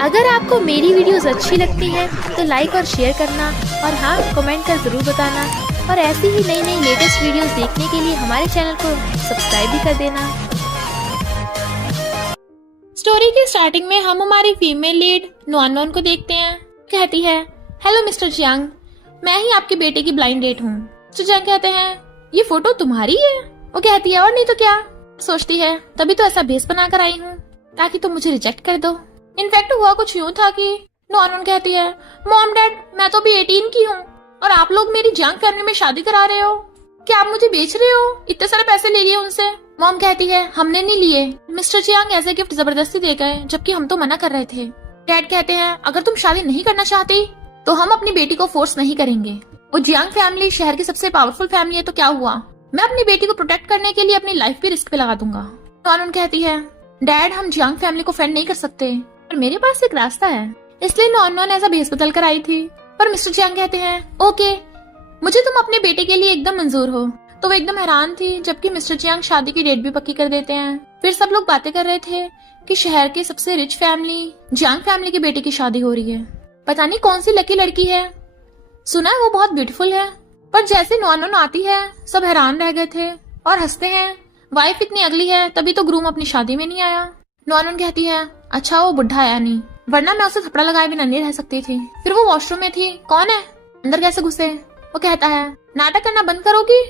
अगर आपको मेरी वीडियोस अच्छी लगती है तो लाइक और शेयर करना और हाँ कमेंट कर जरूर बताना और ऐसी ही नई नई लेटेस्ट वीडियोस देखने के लिए हमारे चैनल को सब्सक्राइब भी कर देना। स्टोरी की स्टार्टिंग में हम हमारी फीमेल लीड नॉन को देखते हैं। कहती है, हेलो मिस्टर जियांग, मैं ही आपके बेटे की ब्लाइंड डेट हूँ। मिस्टर जियांग कहते हैं, ये फोटो तुम्हारी है? वो कहती है, और नहीं तो क्या। सोचती है, तभी तो ऐसा भेस बनाकर आई हूँ ताकि तुम मुझे रिजेक्ट कर दो। इनफैक्ट हुआ कुछ यूँ था कि नॉन कहती है, मॉम डैड मैं तो अभी 18 की हूँ और आप लोग मेरी जियांग फैमिली में शादी करा रहे हो, क्या आप मुझे बेच रहे हो? इतने सारे पैसे ले लिए उनसे। मॉम कहती है, हमने नहीं लिए, mister Jiang as a gift जबरदस्ती दे गए, जबकि हम तो मना कर रहे थे। डैड कहते हैं, अगर तुम शादी नहीं करना चाहती तो हम अपनी बेटी को फोर्स नहीं करेंगे। वो जियांग फैमिली शहर की सबसे पावरफुल फैमिली है तो क्या हुआ, मैं अपनी बेटी को प्रोटेक्ट करने के लिए अपनी लाइफ भी रिस्क पे लगा दूंगा। नॉन कहती है, डैड हम जियांग फैमिली को फ्रेंड नहीं कर सकते पर मेरे पास एक रास्ता है, इसलिए नॉन ऐसा भेस बदल कर आई थी। पर मिस्टर जियांग कहते हैं, ओके मुझे तुम अपने बेटे के लिए एकदम मंजूर हो। तो वो एकदम हैरान थी, जबकि मिस्टर जियांग शादी की डेट भी पक्की कर देते हैं। फिर सब लोग बातें कर रहे थे कि शहर की सबसे रिच फैमिली जियांग फैमिली के बेटे की शादी हो रही है। पता नहीं कौन सी लकी लड़की है, सुना है वो बहुत ब्यूटीफुल है। पर जैसे नॉन आती है सब हैरान रह गए थे और हंसते हैं, वाइफ इतनी अगली है तभी तो ग्रूम अपनी शादी में नहीं आया। नॉन कहती है, अच्छा वो बुढ़ा आया नहीं, वरना मैं उसे थप्पड़ा लगाए बिना नहीं रह सकती थी। फिर वो वॉशरूम में थी, कौन है अंदर कैसे घुसे? वो कहता है, नाटक करना बंद करोगी,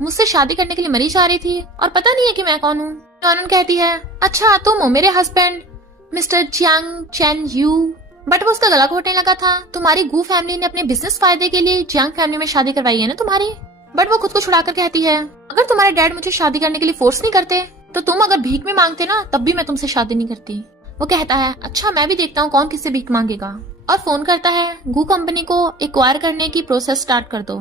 मुझसे शादी करने के लिए मरी जा रही थी और पता नहीं है कि मैं कौन हूँ। नॉन कहती है, अच्छा तुम हो मेरे husband mister Jiang chain you. But वो उसका गला घोटने लगा था, तुम्हारी गू फैमिली ने अपने बिजनेस फायदे के लिए जियांग फैमिली में शादी करवाई है ना तुम्हारी। बट वो खुद को छुड़ाकर कहती है, अगर तुम्हारे डैड मुझे शादी करने के लिए फोर्स नहीं करते तो तुम अगर भीख में मांगते ना तब भी मैं तुमसे शादी नहीं करती। वो कहता है, अच्छा मैं भी देखता हूँ कौन किससे भीख मांगेगा, और फोन करता है, गू कंपनी को एक्वायर करने की प्रोसेस स्टार्ट कर दो।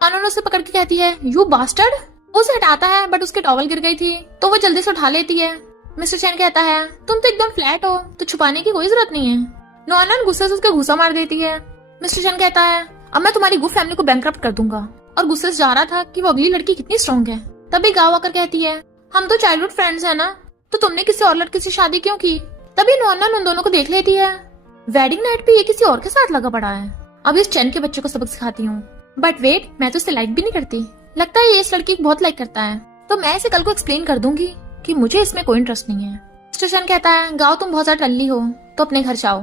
कानून उसे पकड़ के कहती है, यू बास्टर्ड। वो उसे हटाता है बट उसकी टॉवल गिर गई थी तो वो जल्दी से उठा लेती है। मिस्टर चैन कहता है, तुम तो एकदम फ्लैट हो तो छुपाने की कोई जरूरत नहीं है। नॉन गुस्से से उसके घूसा मार देती है। मिस्टर चैन कहता है, अब मैं तुम्हारी गू फैमिली को बैंकरप्ट कर दूंगा, और गुस्से से जा रहा था कि वो अगली लड़की कितनी स्ट्रॉन्ग है। तभी गाँव आकर कहती है, हम तो चाइल्डहुड फ्रेंड्स है ना, तो तुमने किसी और लड़के से शादी क्यों की? तभी नॉन उन दोनों को देख लेती है, वेडिंग नाइट पे ये किसी और के साथ लगा पड़ा है। अब इस चैन के बच्चे को सबक सिखाती हूँ। बट वेट, मैं तो इसे लाइक भी नहीं करती, लगता है ये इस लड़की को बहुत लाइक करता है, तो मैं इसे कल को एक्सप्लेन कर दूंगी कि मुझे इसमें कोई इंटरेस्ट नहीं है। मिस्टर चैन कहता है, गाओ तुम बहुत ज्यादा टल्ली हो तो अपने घर जाओ।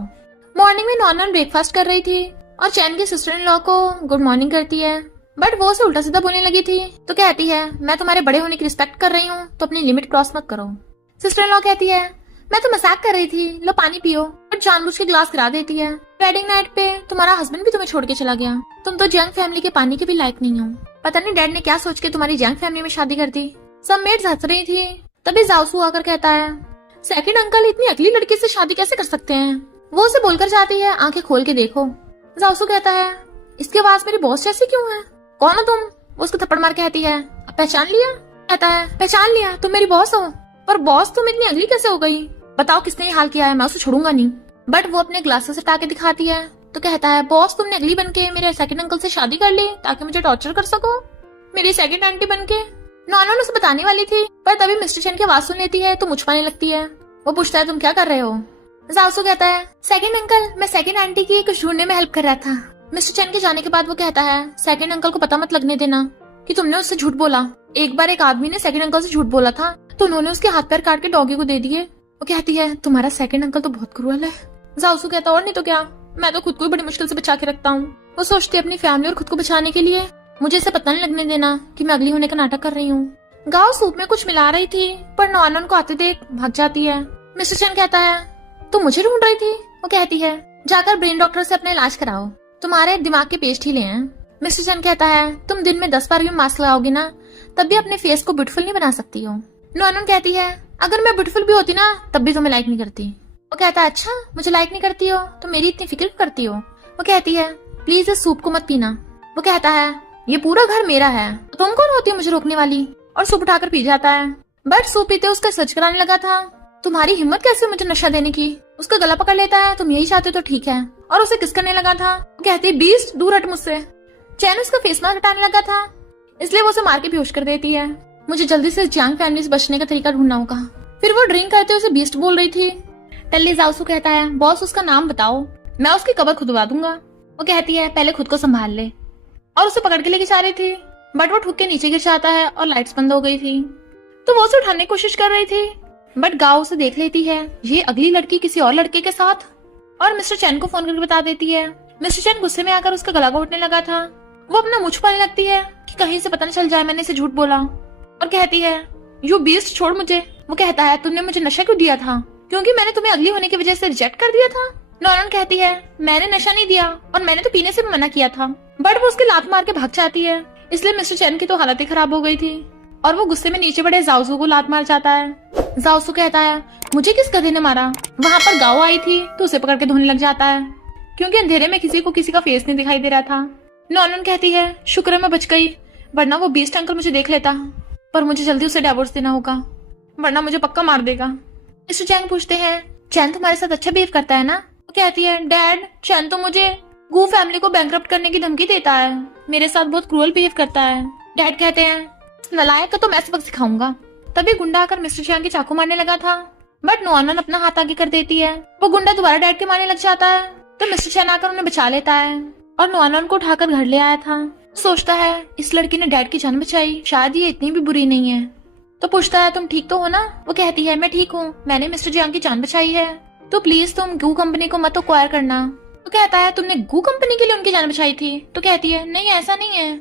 मॉर्निंग में नॉन ब्रेकफास्ट कर रही थी और चैन के सिस्टर इन लॉ को गुड मॉर्निंग करती है, बट वो उसे उल्टा सीधा बोलने लगी थी तो कहती है, मैं तुम्हारे बड़े होने की रिस्पेक्ट कर रही हूँ तो अपनी लिमिट क्रॉस मत करो। सिस्टर इन लॉ कहती है, मैं तो मजाक कर रही थी, लो पानी पियो, और जानबूझ के ग्लास गिरा देती है। वेडिंग नाइट पे तुम्हारा हस्बैंड भी तुम्हें छोड़ के चला गया, तुम तो जियांग फैमिली के पानी के भी लायक नहीं हो। पता नहीं डैड ने क्या सोच के तुम्हारी जियांग फैमिली में शादी कर दी। सब मेड्स हंस रही थी। तभी जाओसू आकर कहता है, सेकंड अंकल इतनी अगली लड़की से शादी कैसे कर सकते हैं? वो उसे बोलकर जाती है, आंखें खोल के देखो। जाओसू कहता है, इसकी आवाज मेरी बॉस जैसी क्यों है? कौन हो तुम? वो उसको थप्पड़ मार कहती है, पहचान लिया? कहता है, पहचान लिया, तुम मेरी बॉस हो। पर बॉस तुम इतनी अगली कैसे हो गई? बताओ किसने ये हाल किया है, मैं उसे छोड़ूंगा नहीं। बट वो अपने ग्लासेस हटा के दिखाती है तो कहता है, बॉस तुमने अगली बनके मेरे सेकंड अंकल से शादी कर ली ताकि मुझे टॉर्चर कर सको, मेरी सेकंड आंटी बनके। नॉन उसे बताने वाली थी पर तभी मिस्टर चैन की आवाज सुन लेती है तो मुझपाने लगती है। वो पूछता है, तुम क्या कर रहे हो? जाओसू कहता है, सेकंड अंकल मैं सेकंड आंटी की कुछ ढूंढने में हेल्प कर रहा था। मिस्टर चैन के जाने के बाद वो कहता है, सेकंड अंकल को पता मत लगने देना कि तुमने उससे झूठ बोला। एक बार एक आदमी ने सेकंड अंकल से झूठ बोला था तो उन्होंने उसके हाथ पैर काट के डॉगी को दे दिए। वो कहती है, तुम्हारा सेकंड अंकल तो बहुत क्रूअल है। जाओसू कहता, और नहीं तो क्या, मैं तो खुद को बड़ी मुश्किल से बचा के रखता हूँ। वो सोचती है अपनी फैमिली और खुद को बचाने के लिए मुझे इसे पता नहीं लगने देना कि मैं अगली होने का नाटक कर रही हूँ। गाँव सूप में कुछ मिला रही थी पर नॉन को आते देख भाग जाती है। मिस्टर चैन कहता है, तुम मुझे ढूंढ रही थी? वो कहती है, जाकर ब्रेन डॉक्टर से अपना इलाज कराओ, तुम्हारे दिमाग के पेस्ट हिले हैं। मिस्टर चैन कहता है, तुम दिन में 10 बार भी मास्क लगाओगी ना तब भी अपने फेस को ब्यूटीफुल नहीं बना सकती हो। नॉन कहती है, अगर मैं ब्यूटीफुल भी होती ना तब भी तुम्हें लाइक नहीं करती। वो कहता है, अच्छा मुझे लाइक नहीं करती हो तो मेरी इतनी फिक्र करती हो? वो कहती है, प्लीज इस सूप को मत पीना। वो कहता है, ये पूरा घर मेरा है, तुम कौन होती है मुझे रोकने वाली? और सूप उठाकर पी जाता है। बट सूप पीते उसका सर्च कराने लगा था, तुम्हारी हिम्मत कैसे मुझे नशा देने की? उसका गला पकड़ लेता है, तुम यही चाहते हो तो ठीक है, और उसे किस करने लगा था। वो कहती है, बीस्ट दूर हट मुझसे। चैन उसका फेस मास्क हटाने लगा था इसलिए वो उसे मार के बेहोश कर देती है। मुझे जल्दी से जियांग फैमिली से बचने का तरीका ढूंढना होगा। फिर वो ड्रिंक करते उसे बीस्ट बोल रही थी, टल्ली जाओसू कहता है, बॉस उसका नाम बताओ, मैं उसकी कब्र खुदवा दूंगा। वो कहती है, पहले खुद को संभाल ले। और उसे पकड़ के लेके जा रही थी, बट वो ठुक के नीचे गिर जाता है और लाइट्स बंद हो गई थी। तो वो उसे उठाने की कोशिश कर रही थी, बट गाओ उसे देख लेती है, ये अगली लड़की किसी और लड़के के साथ, और मिस्टर चैन को फोन करके बता देती है। मिस्टर चैन गुस्से में आकर उसका गला घोटने लगा था। वो अपना मुंह छुपाने लगती है कि कहीं से पता न चल जाए मैंने इसे झूठ बोला, और कहती है, यू बीस्ट, छोड़ मुझे। वो कहता है, तुमने मुझे नशा क्यों दिया था? क्योंकि मैंने तुम्हें अगली होने की वजह से रिजेक्ट कर दिया था। नॉनन कहती है, मैंने नशा नहीं दिया और मैंने तो पीने से भी मना किया था। बट वो उसके लात मार के भाग जाती है, इसलिए मिस्टर चैन की तो हालत ही खराब हो गई थी और वो गुस्से में नीचे पड़े जाओसू को लात मार जाता है। जाओसू कहता है, मुझे किस गधे ने मारा? वहाँ पर गाओ आई थी तो उसे पकड़ के धोने लग जाता है, क्योंकि अंधेरे में किसी को किसी का फेस नहीं दिखाई दे रहा था। नॉनन कहती है, शुक्र है मैं बच गई, वरना वो बीस्ट अंकल मुझे देख लेता, पर मुझे जल्दी उसे डिवोर्स देना होगा, वरना मुझे पक्का मार देगा। मिस्टर चैन पूछते हैं, चैन तुम्हारे साथ अच्छा बिहेव करता है ना? वो कहती है, डैड, चैन तो मुझे गू फैमिली को बैंकरप्ट करने की धमकी देता है, मेरे साथ बहुत क्रूअल बिहेव करता है। डैड कहते हैं, नालायक को तो मैं सबक सिखाऊंगा। तभी गुंडा आकर मिस्टर चैन की चाकू मारने लगा था, बट नॉनन अपना हाथ आगे कर देती है। वो गुंडा दोबारा डैड के मारने लग जाता है, तो मिस्टर चैन आकर उन्हें बचा लेता है और नॉनन को उठाकर घर ले आया था। सोचता है, इस लड़की ने डैड की जान बचाई, शायद ये इतनी भी बुरी नहीं है। तो पूछता है, तुम ठीक तो हो ना? वो कहती है, मैं ठीक हूँ, मैंने मिस्टर जियांग की जान बचाई है, तो प्लीज तुम गू कंपनी को मत एक्वायर करना। तो कहता है, तुमने गू कंपनी के लिए उनकी जान बचाई थी? तो कहती है, नहीं ऐसा नहीं है।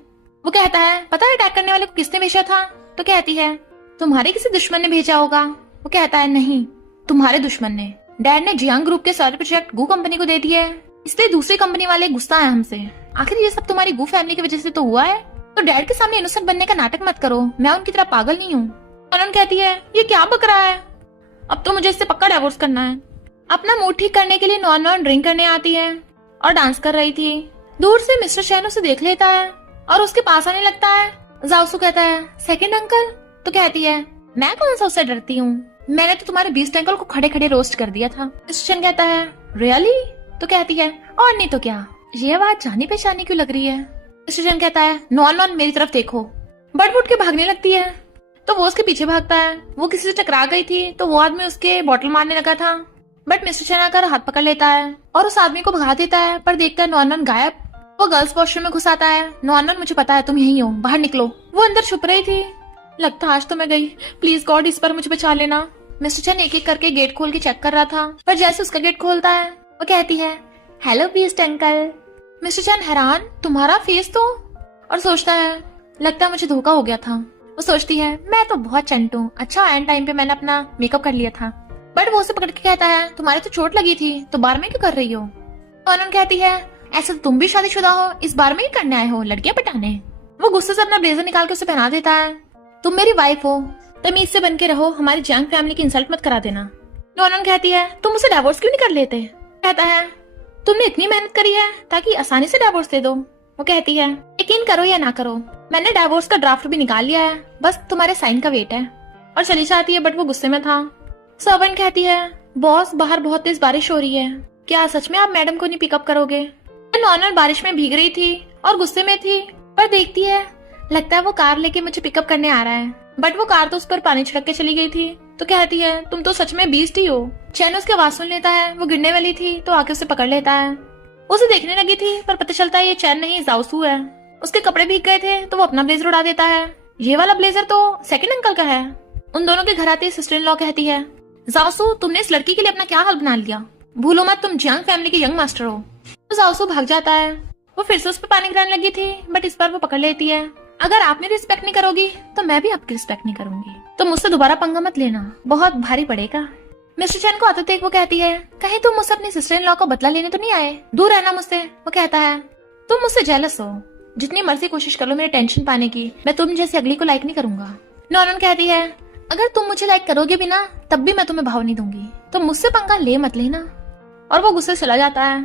वो कहता है, पता है अटैक करने वाले को किसने भेजा था? तो कहती है, तुम्हारे किसी दुश्मन ने भेजा होगा। वो कहता है, नहीं, तुम्हारे दुश्मन ने। डैड ने जियांग ग्रुप के सारे प्रोजेक्ट गू कंपनी को दे दिए, इसलिए दूसरी कंपनी वाले गुस्सा है हमसे। आखिर ये सब तुम्हारी गू फैमिली की वजह से तो हुआ है, तो डैड के सामने इनोसेंट बनने का नाटक मत करो, मैं उनकी तरह पागल नहीं हूँ। नॉनन कहती है, ये क्या बक रहा है, अब तो मुझे इससे पक्का डिवोर्स करना है। अपना मूड ठीक करने के लिए नॉनन ड्रिंक करने आती है और डांस कर रही थी। दूर से मिस्टर चैन उसे देख लेता है और उसके पास आने लगता है। जाओसू कहता है, सेकंड अंकल? तो कहती है, मैं कौन सा उससे डरती हूँ, मैंने तो तुम्हारे बीस्ट अंकल को खड़े खड़े रोस्ट कर दिया था। मिस्टर चैन कहता है, रियली? तो कहती है, और नहीं तो क्या, ये आवाज जानी पहचानी क्यों लग रही है? मिस्टर चैन कहता है, नॉन मेरी तरफ देखो। बट वो उठ के भागने लगती है, तो वो उसके पीछे भागता है। वो किसी से टकरा गई थी तो वो आदमी उसके बॉटल मारने लगा था, बट मिस्टर चैन आकर हाथ पकड़ लेता है और उस आदमी को भगा देता है, पर देखता है नॉनन गायब। वो गर्ल्स वॉशरूम में घुस आता है। नॉनन, मुझे पता है तुम यहीं हो, बाहर निकलो। वो अंदर छुप रही थी। लगता आज तो मैं गई, प्लीज गॉड इस पर मुझे बचा लेना। मिस्टर चैन एक एक करके गेट खोल के चेक कर रहा था, पर जैसे उसका गेट खोलता है वो कहती है, हेलो बीस्ट अंकल। मिस्टर चैन हैरान, तुम्हारा फेस तो, और सोचता है, लगता है मुझे धोखा हो गया था। वो सोचती है, मैं तो बहुत चंट हूँ, अच्छा एंड टाइम पे मैंने अपना मेकअप कर लिया था। बट वो उसे पकड़ के कहता है, तुम्हारे तो चोट लगी थी तो बार में क्यों कर रही हो? नॉनन कहती है, ऐसा तो तुम भी शादीशुदा हो, इस बार में ही करने आए हो लड़कियां पटाने। वो गुस्से से अपना ब्लेजर निकाल के उसे पहना देता है। तुम मेरी वाइफ हो, तमीज से बन के रहो, हमारी जियांग फैमिली की इंसल्ट मत करा देना। नॉनन कहती है, तुम उसे डिवोर्स क्यों नहीं कर लेते? कहता है, तुमने इतनी मेहनत करी है ताकि आसानी से डिवोर्स दे दो। वो कहती है, यकीन करो या ना करो, मैंने डिवोर्स का ड्राफ्ट भी निकाल लिया है, बस तुम्हारे साइन का वेट है। और चली जाती है, बट वो गुस्से में था। सर्वेंट कहती है, बॉस बाहर बहुत तेज बारिश हो रही है, क्या सच में आप मैडम को नहीं पिकअप करोगे? नॉनन बारिश में भीग रही थी और गुस्से में थी, पर देखती है, लगता है वो कार लेके मुझे पिकअप करने आ रहा है, बट वो कार तो उस पर पानी छिड़क के चली गई थी। तो कहती है, तुम तो सच में बीस्ट ही हो। चैन उसकी आवाज सुन लेता है, वो गिरने वाली थी तो आके उसे पकड़ लेता है। उसे देखने लगी थी, पर पता चलता है ये चैन नहीं, जाओसू है। उसके कपड़े भीग गए थे तो वो अपना ब्लेजर उड़ा देता है। ये वाला ब्लेजर तो सेकंड अंकल का है। उन दोनों के घर आते सिस्टर इन लॉ कहती है, जाओसू, तुमने इस लड़की के लिए अपना क्या हाल बना लिया, भूलो मत तुम जियांग फैमिली के यंग मास्टर हो। तो जाओसू भाग जाता है। वो फिर से उस पर पानी गिराने लगी थी, बट इस बार वो पकड़ लेती है। अगर आप मेरी रिस्पेक्ट नहीं करोगी तो मैं भी आपकी रिस्पेक्ट नहीं करूंगी, तो मुझसे दोबारा पंगा मत लेना, बहुत भारी पड़ेगा। मिस्टर चैन को आते देख वो कहती है, कहीं तुम मुझसे अपनी सिस्टर इन लॉ को बदला लेने तो नहीं आए, दूर रहना मुझसे। वो कहता है, तुम मुझसे जेलस हो, जितनी मर्जी कोशिश कर लो मेरे टेंशन पाने की, मैं तुम जैसी अगली को लाइक नहीं करूंगा। नॉनन कहती है, अगर तुम मुझे लाइक करोगे भी ना तब भी मैं तुम्हें भाव नहीं दूंगी, तो मुझसे पंगा ले मत लेना। और वो गुस्से चला जाता है,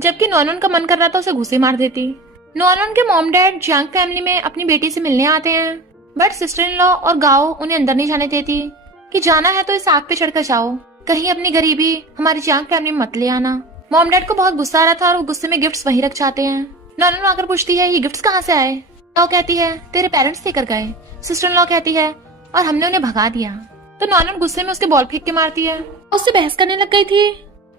जबकि नॉनन का मन कर रहा था उसे घुसे मार देती। नॉनन के मॉम डैड जियांग फैमिली में अपनी बेटी से मिलने आते हैं, बट सिस्टर इन लॉ और गाओ उन्हें अंदर नहीं जाने देती कि जाना है तो इस आग पे चढ़कर जाओ, कहीं अपनी गरीबी हमारी जियांग फैमिली में मत ले आना। मॉम डैड को बहुत गुस्सा आ रहा था और वो गुस्से में गिफ्ट्स वहीं रख जाते हैं। नॉनन आकर पूछती है, ये गिफ्ट्स कहाँ से आए? गाओ कहती है, तेरे पेरेंट्स लेकर गए। सिस्टर इन लॉ कहती है, और हमने उन्हें भगा दिया। तो नॉनन गुस्से में उसके बॉल फेंक के मारती है। उससे बहस करने लग गई थी।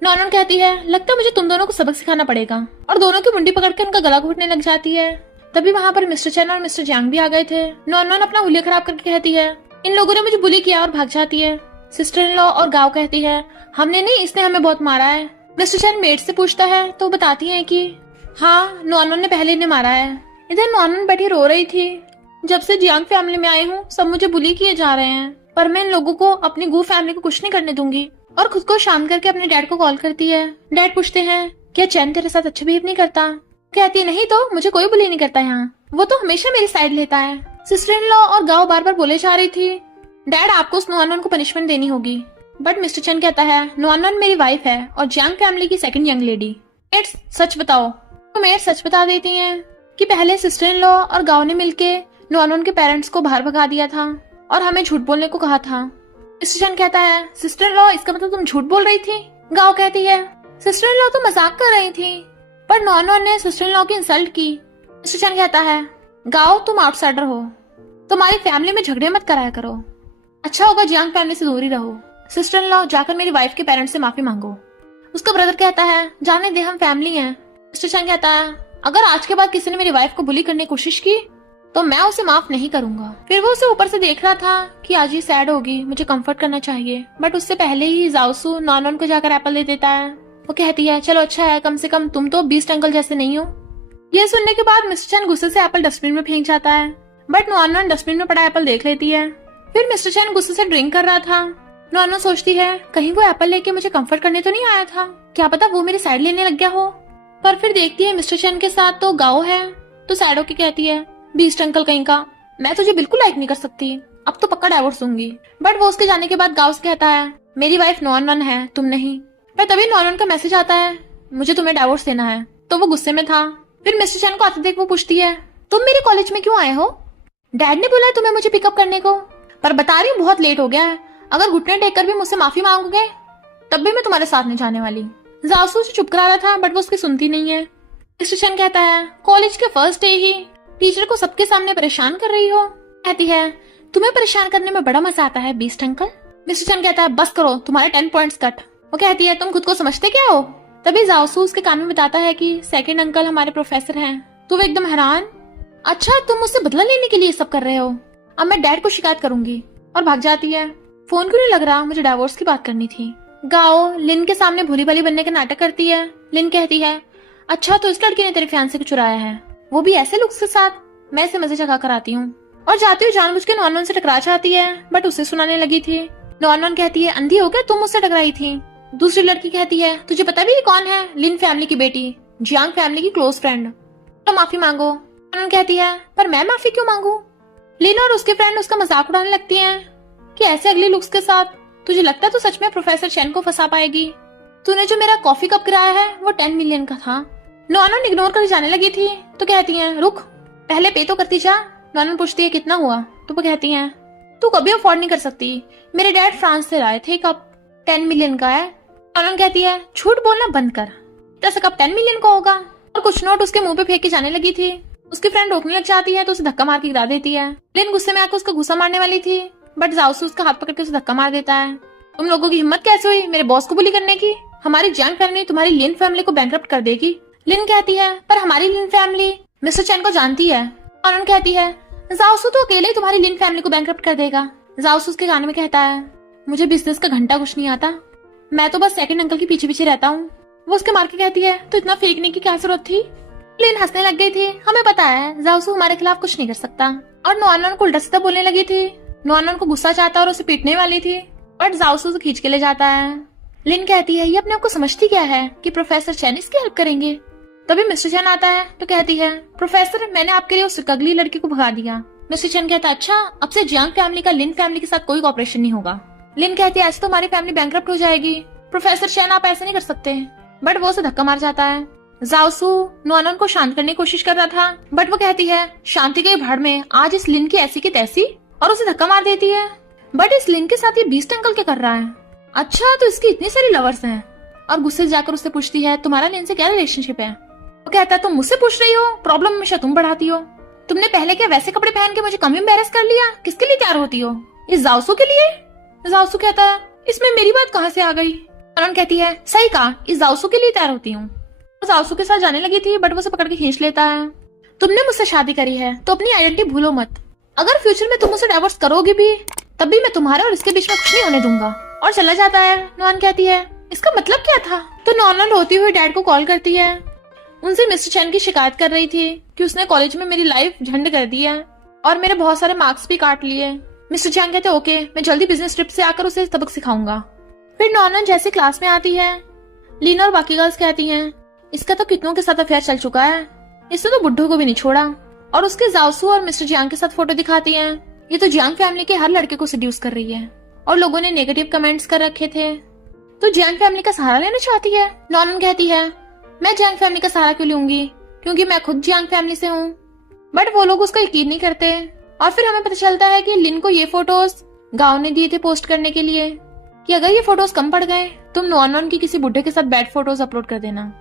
नॉनन कहती है लगता मुझे तुम दोनों को सबक सिखाना पड़ेगा, और दोनों की मुंडी पकड़ के उनका गला घोटने लग जाती है। तभी वहाँ पर मिस्टर चैन और मिस्टर जियांग भी आ गए थे। नॉनन अपना हुलिया खराब करके कहती है इन लोगों ने मुझे बुली किया और भाग जाती है। सिस्टर इन लॉ और गाओ कहती है हमने नहीं, इसने हमें बहुत मारा है। मिस्टर चैन मेड से पूछता है तो बताती है कि हाँ नॉनन ने पहले इन्हें मारा है। इधर नॉनन बैठी रो रही थी। जब से जियांग फैमिली में आई हूँ सब मुझे बुली किए जा रहे हैं, पर मैं इन लोगों को, अपनी गू फैमिली को कुछ नहीं करने दूंगी। और खुद को शांत करके अपने डैड को कॉल करती है। डैड पूछते हैं क्या चैन तेरे साथ अच्छा बिहेव नहीं करता? कहती है नहीं तो, मुझे कोई बुली नहीं करता यहाँ, वो तो हमेशा मेरी साइड लेता है। सिस्टर इन लॉ और गाओ बार बार बोले जा रही थी डैड आपको उस नॉनन को पनिशमेंट देनी होगी। बट मिस्टर चैन कहता है नॉनन मेरी वाइफ है और जियांग फैमिली की second young lady. Made such बताओ। तो मेड सच बता देती है कि पहले सिस्टर इन लॉ और गाओ ने मिलके नॉनन के पेरेंट्स को बाहर भगा दिया था और हमें झूठ बोलने को कहा था। मिस्टर चैन कहता है सिस्टर इन लॉ इसका मतलब तुम झूठ बोल रही थी? गाओ कहती है सिस्टर इन लॉ तो मजाक कर रही थी, पर नॉनन ने सिस्टर इन लॉ की इंसल्ट की। मिस्टर चैन कहता है गाओ तुम आउटसाइडर हो, तुम्हारी फैमिली में झगड़े मत कराया करो, अच्छा होगा जियांग फैमिली से दूर ही रहो। सिस्टर इन लॉ जाकर मेरी वाइफ के पेरेंट्स से माफी मांगो। उसका ब्रदर कहता है जाने दे हम फैमिली हैं। मिस्टर चैन कहता है अगर आज के बाद किसी ने मेरी वाइफ को बुली करने की कोशिश की तो मैं उसे माफ नहीं करूंगा। फिर वो उसे ऊपर से देख रहा था कि आज ये सैड होगी, मुझे कंफर्ट करना चाहिए, बट उससे पहले ही जाओसू नॉनन को जाकर एप्पल दे देता है। वो कहती है चलो अच्छा है, कम से कम तुम तो बीस्ट अंकल जैसे नहीं हो। ये सुनने के बाद मिस्टर चैन गुस्से से एप्पल डस्टबिन में फेंक जाता है, बट नॉनन डस्टबिन में पड़ा एप्पल देख लेती है। फिर मिस्टर चैन गुस्से से ड्रिंक कर रहा था। नॉनन सोचती है कहीं वो एप्पल लेके मुझे कंफर्ट करने तो नहीं आया था, क्या पता वो मेरी साइड लेने लग गया हो। पर फिर देखती है मिस्टर चैन के साथ तो गाओ है, तो सैड होके कहती है बीस्ट अंकल कहीं का, मैं तुझे बिल्कुल लाइक नहीं कर सकती, अब तो पक्का डाइवोर्स दूंगी। बट वो उसके जाने के बाद गाओ से कहता है मेरी वाइफ नॉनन है, तुम नहीं। पर तभी नॉनन का मैसेज आता है मुझे तुम्हें डाइवोर्स देना है, तो वो गुस्से में था। फिर मिस्टर चैन को आते देख वो पूछती है तुम मेरे कॉलेज में क्यों आए हो? डैड ने बोला है तुम्हें मुझे पिकअप करने को, पर बता रही हूँ बहुत लेट हो गया है, अगर घुटने टेक कर भी मुझसे माफी मांगोगे तब भी मैं तुम्हारे साथ नहीं जाने वाली। जासू उसे चुप करा रहा था बट वो उसकी सुनती नहीं है। मिस्टर चैन कहता है कॉलेज के फर्स्ट डे ही टीचर को सबके सामने परेशान कर रही हो। कहती है तुम्हें परेशान करने में बड़ा मजा आता है बीस्ट अंकल। मिस्टर चैन कहता है बस करो, तुम्हारे 10 पॉइंट्स कट। वो कहती है तुम खुद को समझते क्या हो? तभी जाओसू उसके कान में बताता है कि सेकंड अंकल हमारे प्रोफेसर हैं। तो वो एकदम हैरान, अच्छा तुम मुझसे बदला लेने के लिए सब कर रहे हो, अब मैं डैड को शिकायत करूंगी, और भाग जाती है। फोन क्यों नहीं लग रहा, मुझे डाइवोर्स की बात करनी थी। गाओ लिन के सामने भोली भाली बनने का नाटक करती है। लिन कहती है अच्छा तो इस लड़की ने तेरे फियांसे को चुराया है, वो भी ऐसे लुक्स के साथ, मैं इसे मजे चखा कर आती हूँ। और जाती हुई जानबूझ के नॉनन से टकरा जाती है, बट उसे सुनाने लगी थी। नॉनन कहती है अंधी हो क्या, तुम मुझसे टकराई थी। दूसरी लड़की कहती है तुझे पता भी ये कौन है? लिन फैमिली की बेटी, जियांग फैमिली की क्लोज फ्रेंड, तो माफी मांगो। नॉनन कहती है पर मैं माफी क्यों मांगू? लिन और उसके फ्रेंड उसका मजाक उड़ाने लगती हैं कि ऐसे अगली लुक्स के साथ तुझे लगता है तू सच में प्रोफेसर चैन को फंसा पाएगी? तूने जो मेरा कॉफी कप किराया है वो 10 मिलियन का था। नॉनन इग्नोर कर जाने लगी थी तो कहती हैं रुक, पहले पे तो करती जा। नॉनन पूछती है कितना हुआ, तो वो कहती हैं तू कभी अफोर्ड नहीं कर सकती, मेरे डैड फ्रांस से लाए थे, कप 10 मिलियन का है। नॉनन कहती है झूठ बोलना बंद कर, ऐसा कप 10 मिलियन का होगा। और कुछ नोट उसके मुंह पे फेंक के जाने लगी थी। उसकी फ्रेंड रोकने लग जाती है तो उसे धक्का मार के गिरा देती है। लिन गुस्से में आकर उसका गुस्सा मारने वाली थी, बट जाओसू उसका हाथ पकड़ के उसे धक्का मार देता है। तुम लोगों की हिम्मत कैसे हुई मेरे बॉस को बुली करने की? हमारी जियांग फैमिली तुम्हारी लिन फैमिली को बैंकरप्ट कर देगी। लिन कहती है पर हमारी लिन फैमिली मिस्टर चैन को जानती है। नॉनन कहती है जाओसू तो अकेले ही तुम्हारी लिन फैमिली को बैंकरप्ट कर देगा। जाओसू उसके कान में कहता है मुझे बिजनेस का घंटा कुछ नहीं आता, मैं तो बस सेकंड अंकल के पीछे पीछे रहता हूँ। वो उसके मार के कहती है तो इतना फेंकने की क्या जरूरत थी? लिन हंसने लग गई थी, हमें पता है जाओसू हमारे खिलाफ कुछ नहीं कर सकता। और नॉनन को उल्टा सीधा बोलने लगी थी। नॉनन को गुस्सा चाहता और उसे पीटने वाली थी, बट जाओसू उसे खींच के ले जाता है। लिन कहती है ये अपने आप को समझती क्या है कि प्रोफेसर चैन इसकी हेल्प करेंगे। तभी मिस्टर चैन आता है तो कहती है प्रोफेसर मैंने आपके लिए उस अगली लड़की को भगा दिया। मिस्टर चैन कहता है अच्छा अब से जियांग फैमिली का लिन फैमिली के साथ कोई कॉपरेशन नहीं होगा। लिन कहती है ऐसे तो हमारी फैमिली बैंकरप्ट हो जाएगी, प्रोफेसर चैन आप ऐसे नहीं कर सकते। बट वो उसे धक्का मार जाता है। जाओसू नॉनन को शांत करने की कोशिश कर रहा था, बट वो कहती है शांति के भड़ में आज इस लिन की ऐसी की तैसी, और उसे धक्का मार देती है। बट इस लिन के साथ ये बीस्ट अंकल क्या कर रहा है? अच्छा तो इसकी इतनी सारी लवर्स हैं। और गुस्से जाकर उससे पूछती है तुम्हारा लिन से क्या रिलेशनशिप है? वो कहता है तुम मुझसे पूछ रही हो, प्रॉब्लम हमेशा तुम बढ़ाती हो। तुमने पहले क्या वैसे कपड़े पहन के मुझे कम एम्बैरेस कर लिया? किसके लिए तैयार होती हो? इस जाओसू के लिए? जाओसू कहता है इसमें मेरी बात कहाँ से आ गई। नॉनन कहती है सही कहा, इस जाओसू के लिए तैयार होती हूँ। जाओसू के साथ जाने लगी थी बट वो उसे पकड़ के खींच लेता है। तुमने मुझसे शादी करी है तो अपनी आइडेंटिटी भूलो मत। अगर फ्यूचर में तुम मुझसे डाइवोर्स करोगी भी तब भी मैं तुम्हारे और इसके बीच में कुछ नहीं होने दूंगा। और चला जाता है। नॉनन कहती है इसका मतलब क्या था। तो नॉनन रोती हुई डैड को कॉल करती है। उनसे मिस्टर चैन की शिकायत कर रही थी कि उसने कॉलेज में मेरी लाइफ झंड कर दी है और मेरे बहुत सारे मार्क्स भी काट लिए। मिस्टर चैन कहते ओके, मैं जल्दी बिजनेस ट्रिप से आकर उसे सबक सिखाऊंगा। फिर नॉनन जैसे क्लास में आती है, लीना और बाकी गर्ल्स कहती हैं इसका तो कितनों के साथ अफेयर चल चुका है, इसने तो बुड्ढों को भी नहीं छोड़ा। और उसके जाओसू और मिस्टर जियांग के साथ फोटो दिखाती हैं। ये तो जियांग फैमिली के हर लड़के को सेड्यूस कर रही है और लोगों ने नेगेटिव कमेंट्स कर रखे थे। तो जियांग फैमिली का सहारा लेना चाहती है। नॉनन कहती है मैं जियांग फैमिली का सहारा क्यों लूंगी, क्योंकि मैं खुद जियांग फैमिली से हूँ। बट वो लोग उसका यकीन नहीं करते। और फिर हमें पता चलता है कि लिन को ये फोटोज गांव ने दिए थे पोस्ट करने के लिए कि अगर ये फोटोज कम पड़ गए तुम नॉन की किसी बुढ़े के साथ बैड फोटोज अपलोड कर देना।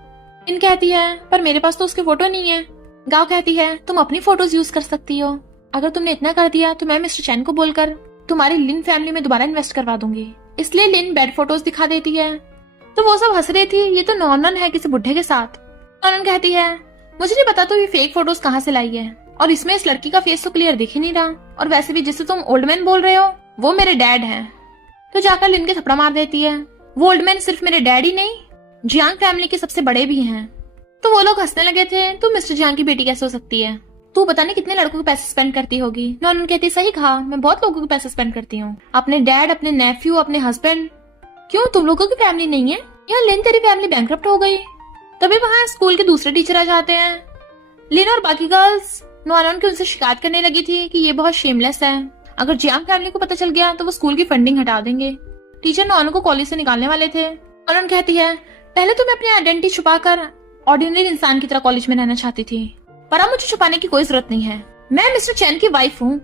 लिन कहती है पर मेरे पास तो उसके फोटो नहीं है। गांव कहती है तुम अपनी फोटोज यूज कर सकती हो। अगर तुमने इतना कर दिया तो मैं मिस्टर चैन को बोलकर तुम्हारी लिन फैमिली में दोबारा इन्वेस्ट करवा दूंगी। इसलिए लिन बैड फोटोज दिखा देती है। तो वो सब हंस रही थी, ये तो नॉनन है किसी बुढ़े के साथ। नॉनन कहती है मुझे नहीं पता तो ये फेक फोटोज कहाँ से लाई है और इसमें इस लड़की का फेस तो क्लियर दिख ही नहीं रहा। और वैसे भी जिसे तुम ओल्ड मैन बोल रहे हो वो मेरे डैड हैं। तो जाकर लिन के थप्पड़ मार देती है। वो ओल्ड मैन सिर्फ मेरे डैड ही नहीं, जियांग फैमिली के सबसे बड़े भी हैं। तो वो लोग हंसने लगे थे। तो मिस्टर जियांग की बेटी कैसे हो सकती है, तू पता नहीं कितने लड़कों को पैसे स्पेंड करती होगी। नॉनन कहती सही कहा, मैं बहुत लोगों को पैसे स्पेंड करती हूँ, अपने डैड, अपने नेफ्यू, अपने हस्बैंड। क्यों तुम लोगों की फैमिली नहीं है? यहाँ लिन तेरी फैमिली बैंकरप्ट हो गई। तभी वहाँ स्कूल के दूसरे टीचर आ जाते हैं। लिन और बाकी गर्ल्स नॉनन की उनसे शिकायत करने लगी थी कि ये बहुत शेमलेस है, अगर जियांग फैमिली को पता चल गया तो वो स्कूल की फंडिंग हटा देंगे। टीचर नॉनन को कॉलेज से निकालने वाले थे। नॉनन कहती है पहले तो मैं अपनी आइडेंटिटी छुपाकर ऑर्डिनरी इंसान की तरह कॉलेज में रहना चाहती थी, पर अब मुझे छुपाने की कोई जरूरत नहीं है, मैं मिस्टर चैन की वाइफ हूँ।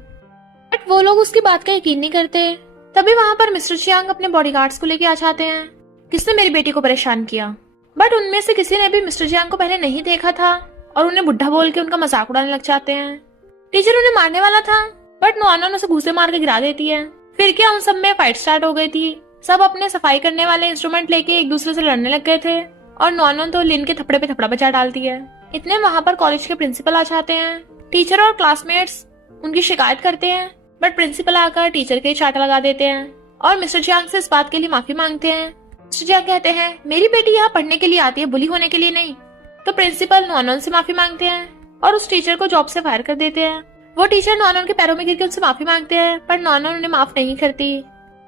बट वो लोग उसकी बात का यकीन नहीं करते। तभी वहाँ पर मिस्टर चियांग अपने बॉडीगार्ड्स को लेके आ जाते हैं। किसने मेरी बेटी को परेशान किया? बट उनमें से किसी ने भी मिस्टर चियांग को पहले नहीं देखा था और उन्हें बुढ़ा बोल के उनका मजाक उड़ाने लग जाते हैं। टीचर उन्हें मारने वाला था बट नॉनन उसे घूसे मार के गिरा देती है। फिर क्या उन सब में फाइट स्टार्ट हो गई थी। सब अपने सफाई करने वाले इंस्ट्रूमेंट लेके एक दूसरे से लड़ने लग गए थे और नॉनन तो लिन के थप्पड़े पे थप्पड़ा बचा डालती है। इतने वहाँ पर कॉलेज के प्रिंसिपल आ जाते हैं। टीचर और क्लासमेट्स उनकी शिकायत करते हैं बट प्रिंसिपल आकर टीचर के चाटा लगा देते हैं और मिस्टर जियांग से इस बात के लिए माफी मांगते हैं। मिस्टर जियांग कहते हैं मेरी बेटी यहाँ पढ़ने के लिए आती है, बुली होने के लिए नहीं। तो प्रिंसिपल नॉनन से माफी मांगते हैं और उस टीचर को जॉब से फायर कर देते हैं। वो टीचर नॉनन के पैरों में गिरकर उनसे माफी मांगते हैं पर नॉनन उन्हें माफ नहीं करती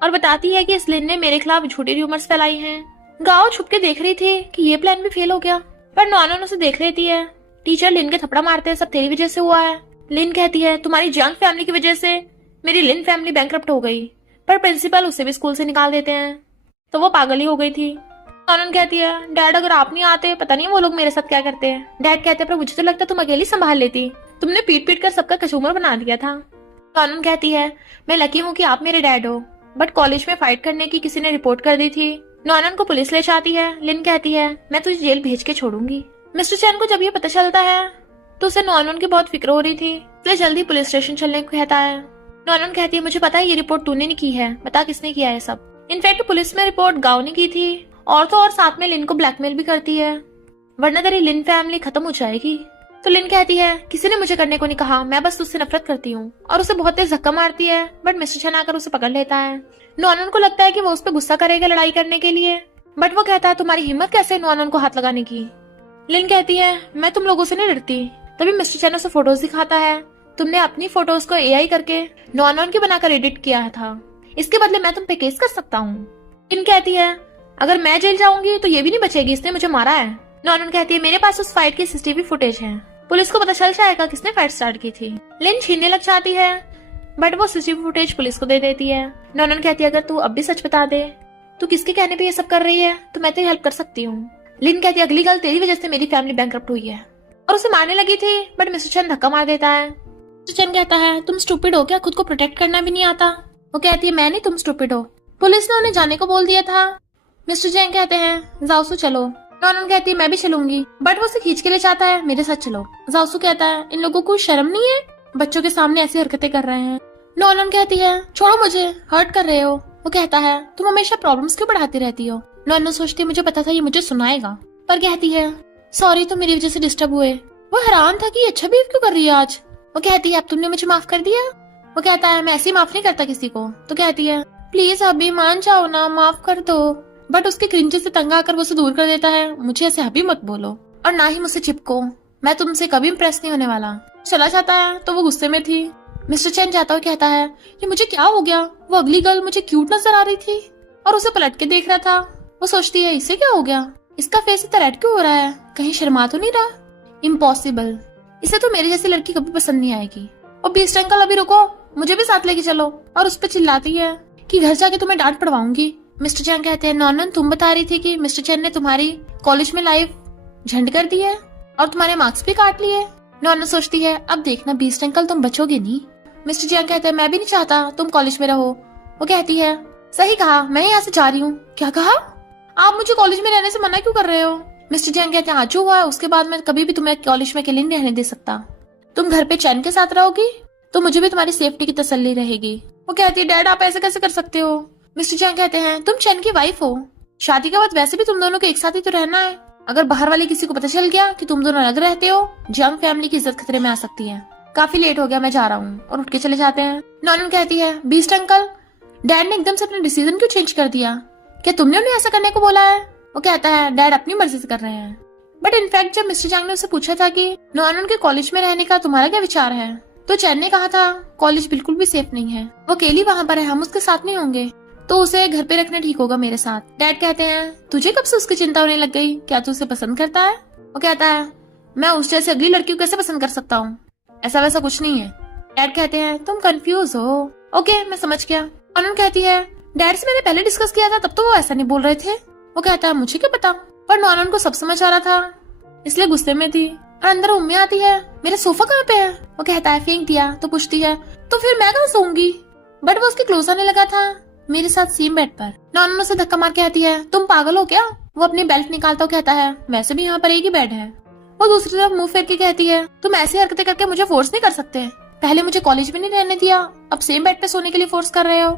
और बताती है कि इस लिन ने मेरे खिलाफ झूठी र्यूमर्स फैलाई हैं। गाँव छुप के देख रही थी कि ये प्लान भी फेल हो गया पर नॉनन उसे देख लेती है। टीचर लिन के थप्पड़ा मारते हैं, सब तेरी वजह से हुआ है। लिन कहती है तुम्हारी जियांग फैमिली की वजह से मेरी लिन फैमिली बैंकरप्ट हो गई, पर प्रिंसिपल उसे भी स्कूल से निकाल देते हैं। तो वो पागल ही हो गई थी। नॉनन कहती है डैड अगर आप नहीं आते पता नहीं वो लोग मेरे साथ क्या करते हैं। डैड कहते हैं पर मुझे तो लगता तुम अकेली संभाल लेती, तुमने पीट पीट कर सबका कचूमर बना दिया था। नॉनन कहती है मैं लकी हूँ कि आप मेरे डैड हो, बट कॉलेज में फाइट करने की किसी ने रिपोर्ट कर दी थी। नॉनन को पुलिस ले जाती है। लिन कहती है मैं तुझे जेल भेज के छोड़ूंगी। मिस्टर चैन को जब ये पता चलता है तो उसे नॉनन की बहुत फिक्र हो रही थी, इसलिए जल्दी पुलिस स्टेशन चलने को कहता है। नॉनन कहती है मुझे पता है ये रिपोर्ट तूने नहीं की है, बता किसने किया है सब। इनफैक्ट पुलिस में रिपोर्ट गाँव ने की थी और तो और साथ में लिन को ब्लैकमेल भी करती है, वरना तेरी लिन फैमिली खत्म हो जाएगी। तो लिन कहती है किसी ने मुझे करने को नहीं कहा, मैं बस तुझसे नफरत करती हूँ और उसे बहुत तेज धक्का मारती है बट मिस्टर चैन आकर उसे पकड़ लेता है। नॉनन को लगता है कि वो उस पर गुस्सा करेगा लड़ाई करने के लिए, बट वो कहता है तुम्हारी हिम्मत कैसे नॉनन को हाथ लगाने की। लिन कहती है मैं तुम लोगों से नहीं डरती। तभी मिस्टर चैन उसे फोटोज दिखाता है, तुमने अपनी फोटोज को एआई करके नॉनन की बनाकर एडिट किया था, इसके बदले मैं तुम पे केस कर सकता हूँ। लिन कहती है अगर मैं जेल जाऊंगी तो ये भी नहीं बचेगी, इसने मुझे मारा है। नॉनन कहती है मेरे पास उस फाइट की सीसीटीवी फुटेज है, पुलिस को पता चल जाएगा किसने फाइट स्टार्ट की थी। लिन छीनने लग जाती है बट वो सीसीटीवी फुटेज पुलिस को दे देती है। नॉनन कहती है अगर तू अब भी सच बता दे, तू किसके कहने पे ये सब कर रही है, तो मैं तेरी हेल्प कर सकती हूँ। लिन कहती है अगली गल तेरी वजह से मेरी फैमिली बैंकरप्ट हुई है और उसे मारने लगी थी बट मिस्टर चैन धक्का मार देता है। मिस्टर चैन कहता है तुम स्टूपिड हो क्या, खुद को प्रोटेक्ट करना भी नहीं आता। वो कहती है मैं नहीं, तुम स्टूपिड हो, पुलिस ने उन्हें जाने को बोल दिया था। मिस्टर चैन कहते हैं जाओसू चलो। नॉनन कहती है मैं भी चलूंगी बट वो उसे खींच के ले जाता है, मेरे साथ चलो। जाओसू कहता है इन लोगों को शर्म नहीं है, बच्चों के सामने ऐसी हरकतें कर रहे हैं। नॉनन कहती है छोड़ो मुझे, हर्ट कर रहे हो। वो कहता है तुम हमेशा प्रॉब्लम्स क्यों बढ़ाती रहती हो। नॉनन सोचती है मुझे पता था ये मुझे सुनाएगा, पर कहती है सॉरी तुम मेरी वजह से डिस्टर्ब हुए। वो हैरान था कि अच्छा बिहेव क्यों कर रही है आज। वो कहती है अब तुमने मुझे माफ कर दिया। वो कहता है मैं ऐसे ही माफ नहीं करता किसी को। तो कहती है प्लीज अभी मान जाओ ना, माफ कर दो। बट उसके क्रिंजे से तंग आकर वो उसे दूर कर देता है। मुझे ऐसे अभी मत बोलो और ना ही मुझसे चिपको, मैं तुमसे कभी इम्प्रेस नहीं होने वाला। चला जाता है तो वो गुस्से में थी। मिस्टर चैन जाता हुआ कहता है ये मुझे क्या हो गया। वो अगली गर्ल मुझे क्यूट नजर आ रही थी और उसे पलट के देख रहा था। वो सोचती है इसे क्या हो गया, इसका फेस इतना रेड क्यों हो रहा है, कहीं शर्मा तो नहीं रहा। इम्पॉसिबल, इसे तो मेरी जैसी लड़की कभी पसंद नहीं आएगी। और बीस्ट अंकल अभी रुको, मुझे भी साथ लेके चलो। और उस पर चिल्लाती है कि घर जाके तुम्हें डांट पड़वाऊंगी। मिस्टर चैन कहते हैं नॉनन तुम बता रही थी कि मिस्टर चैन ने तुम्हारी कॉलेज में लाइफ झंड कर दी है और तुम्हारे मार्क्स भी काट लिए। नॉनन सोचती है अब देखना बीस्ट अंकल तुम बचोगे नहीं। मिस्टर चैन कहते हैं मैं भी नहीं चाहता तुम कॉलेज में रहो। वो कहती है सही कहा, मैं यहाँ से जा रही हूँ। क्या कहा, आप मुझे कॉलेज में रहने से मना क्यों कर रहे हो। मिस्टर चैन कहते हैं आज जो हुआ है उसके बाद मैं कभी भी तुम्हें कॉलेज में अकेले नहीं रहने दे सकता। तुम घर पे चैन के साथ रहोगी तो मुझे भी तुम्हारी सेफ्टी की तसल्ली रहेगी। वो कहती है डैड आप ऐसे कैसे कर सकते हो। मिस्टर चैन कहते हैं तुम चैन की वाइफ हो, शादी के बाद वैसे भी तुम दोनों को एक साथ ही तो रहना है। अगर बाहर वाले किसी को पता चल गया कि तुम दोनों अलग रहते हो, जंग फैमिली की इज्जत खतरे में आ सकती है। काफी लेट हो गया, मैं जा रहा हूँ। और उठ के चले जाते हैं। नॉनन कहती है बीस्ट अंकल डैड ने एकदम से अपना डिसीजन क्यों चेंज कर दिया, क्या तुमने उन्हें ऐसा करने को बोला है। वो कहता है डैड अपनी मर्जी से कर रहे हैं। बट इनफैक्ट जब मिस्टर जंग ने उससे पूछा था कि नॉनन के कॉलेज में रहने का तुम्हारा क्या विचार है, तो चैन ने कहा था कॉलेज बिल्कुल भी सेफ नहीं है, वो अकेली वहाँ पर है, हम उसके साथ नहीं होंगे, तो उसे घर पे रखना ठीक होगा मेरे साथ। डैड कहते हैं तुझे कब से उसकी चिंता होने लग गई, क्या तू उसे पसंद करता है। वो कहता है मैं उस जैसे अगली लड़की को कैसे पसंद कर सकता हूँ, ऐसा वैसा कुछ नहीं है। डैड कहते हैं तुम कंफ्यूज हो। ओके मैं समझ गया। अनन कहती है डैड से मैंने पहले डिस्कस किया था तब तो वो ऐसा नहीं बोल रहे थे। वो कहता है मुझे क्या पता, पर नॉनन को सब समझ आ रहा था इसलिए गुस्से में थी। और अंदर उम्मी आती है मेरा सोफा कहाँ पे है। वो कहता है फेंक दिया। तो पूछती है तो फिर मैं कहाँ सोऊंगी। बट वो उसके क्लोज आने लगा था मेरे साथ सेम बेड पर। नॉनन उसे धक्का मार के आती है तुम पागल हो क्या। वो अपनी बेल्ट निकालता हुआ कहता है वैसे भी यहाँ पर एक ही बेड है। वो दूसरी तरफ मुंह फेर के कहती है तुम ऐसी हरकतें करके मुझे फोर्स नहीं कर सकते, पहले मुझे कॉलेज में नहीं रहने दिया, अब सेम बेड पे सोने के लिए फोर्स कर रहे हो,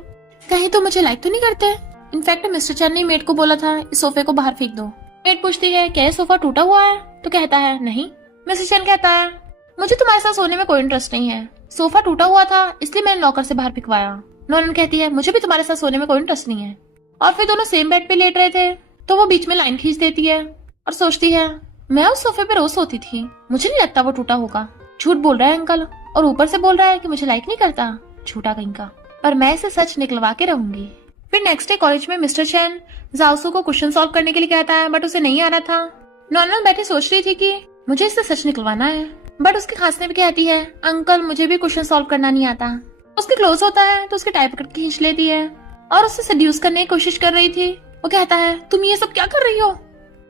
कहीं तो मुझे लाइक तो नहीं करते। इनफैक्ट मिस्टर चैन ने मेड को बोला था इस सोफे को बाहर फेंक दो। मेड पूछती है क्या ये सोफा टूटा हुआ है, तो कहता है नहीं। मिस्टर चैन कहता है मुझे तुम्हारे साथ सोने में कोई इंटरेस्ट नहीं है, सोफा टूटा हुआ था इसलिए मैंने लॉकर से बाहर फेंकवाया। नॉनन कहती है मुझे भी तुम्हारे साथ सोने में कोई इंटरेस्ट नहीं है। और फिर दोनों सेम बेड पे लेट रहे थे तो वो बीच में लाइन खींच देती है और सोचती है मैं उस सोफे पे रोज सोती थी, मुझे नहीं लगता वो टूटा होगा। झूठ बोल रहा है अंकल, और ऊपर से बोल रहा है कि मुझे लाइक नहीं करता, झूठा कहीं का, पर मैं इसे सच निकलवा के रहूंगी। फिर नेक्स्ट डे कॉलेज में मिस्टर चैन जाओसू को क्वेश्चन सॉल्व करने के लिए कहता है बट उसे नहीं आ रहा था। नॉनन बैठी सोच रही थी कि मुझे इससे सच निकलवाना है, बट उसके खांसने पे कहती है अंकल मुझे भी क्वेश्चन सॉल्व करना नहीं आता। उसके क्लोज होता है तो उसके टाइप करके खींच लेती है और उससे सड्यूस करने की कोशिश कर रही थी। वो कहता है तुम ये सब क्या कर रही हो।